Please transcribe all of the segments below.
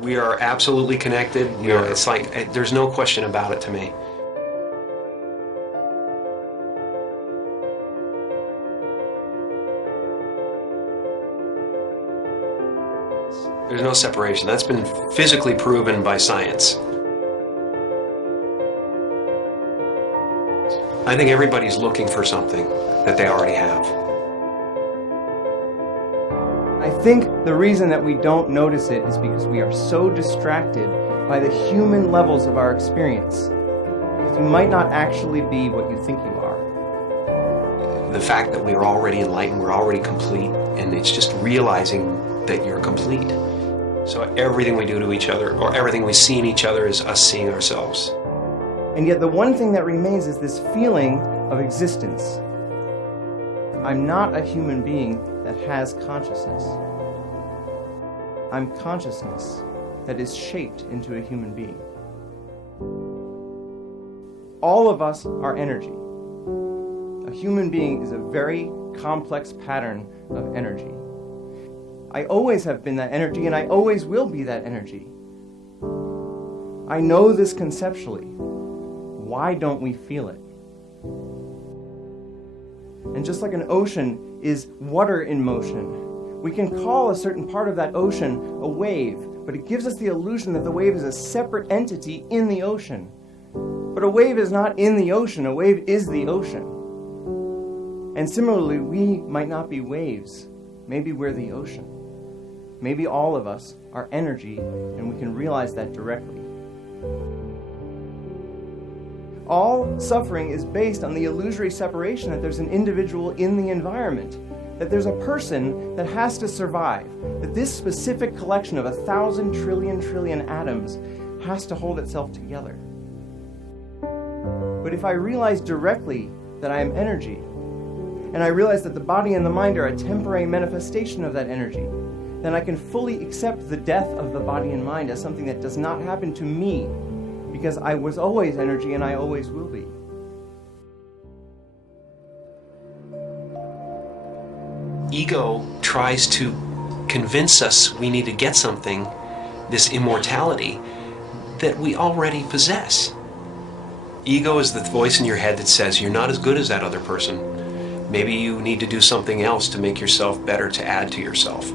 We are absolutely connected. It's like, there's no question about it to me. There's no separation. That's been physically proven by science. I think everybody's looking for something that they already have. I think the reason that we don't notice it is because we are so distracted by the human levels of our experience. Because you might not actually be what you think you are. The fact that we're already enlightened, we're already complete, and it's just realizing that you're complete. So everything we do to each other, or everything we see in each other, is us seeing ourselves. And yet the one thing that remains is this feeling of existence. I'm not a human being that has consciousness. I'm consciousness that is shaped into a human being. All of us are energy. A human being is a very complex pattern of energy. I always have been that energy, and I always will be that energy. I know this conceptually. Why don't we feel it? And just like an ocean is water in motion, we can call a certain part of that ocean a wave, but it gives us the illusion that the wave is a separate entity in the ocean. But a wave is not in the ocean, a wave is the ocean. And similarly, we might not be waves. Maybe we're the ocean. Maybe all of us are energy, and we can realize that directly. All suffering is based on the illusory separation that there's an individual in the environment, that there's a person that has to survive, that this specific collection of 1,000 trillion atoms has to hold itself together. But if I realize directly that I am energy, and I realize that the body and the mind are a temporary manifestation of that energy, then I can fully accept the death of the body and mind as something that does not happen to me, because I was always energy and I always will be. Ego tries to convince us we need to get something, this immortality, that we already possess. Ego is the voice in your head that says you're not as good as that other person. Maybe you need to do something else to make yourself better, to add to yourself.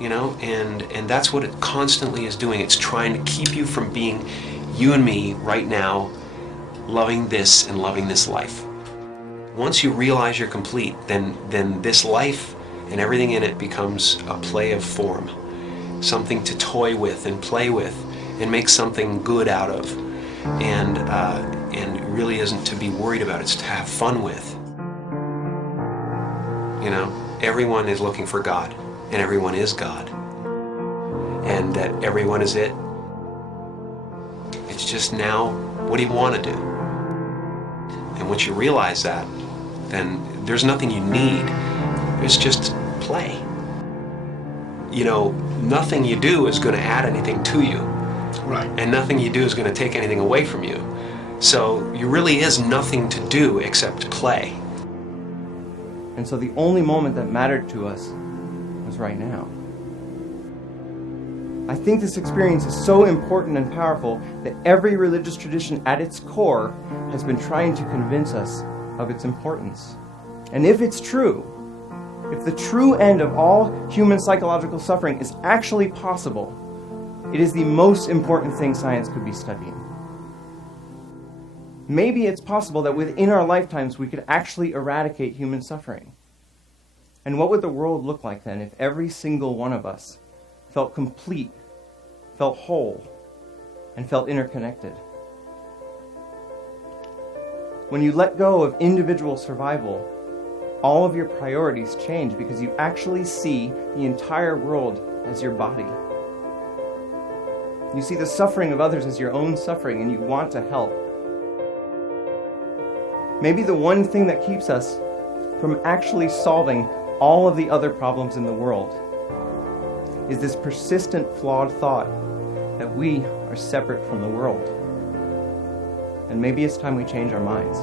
You know, and that's what it constantly is doing. It's trying to keep you from being you and me right now, loving this and loving this life. Once you realize you're complete, then this life and everything in it becomes a play of form, something to toy with and play with and make something good out of, and it really isn't to be worried about. It's to have fun with. You know, everyone is looking for God. And everyone is God, and that everyone is it. It's just now, what do you want to do? And once you realize that, then there's nothing you need. It's just play. You know, nothing you do is going to add anything to you. Right. And nothing you do is going to take anything away from you. So there really is nothing to do except play. And so the only moment that mattered to us was right now. I think this experience is so important and powerful that every religious tradition at its core has been trying to convince us of its importance. And if it's true, if the true end of all human psychological suffering is actually possible, it is the most important thing science could be studying. Maybe it's possible that within our lifetimes we could actually eradicate human suffering. And what would the world look like then if every single one of us felt complete, felt whole, and felt interconnected? When you let go of individual survival, all of your priorities change because you actually see the entire world as your body. You see the suffering of others as your own suffering, and you want to help. Maybe the one thing that keeps us from actually solving all of the other problems in the world is this persistent, flawed thought that we are separate from the world. And maybe it's time we change our minds.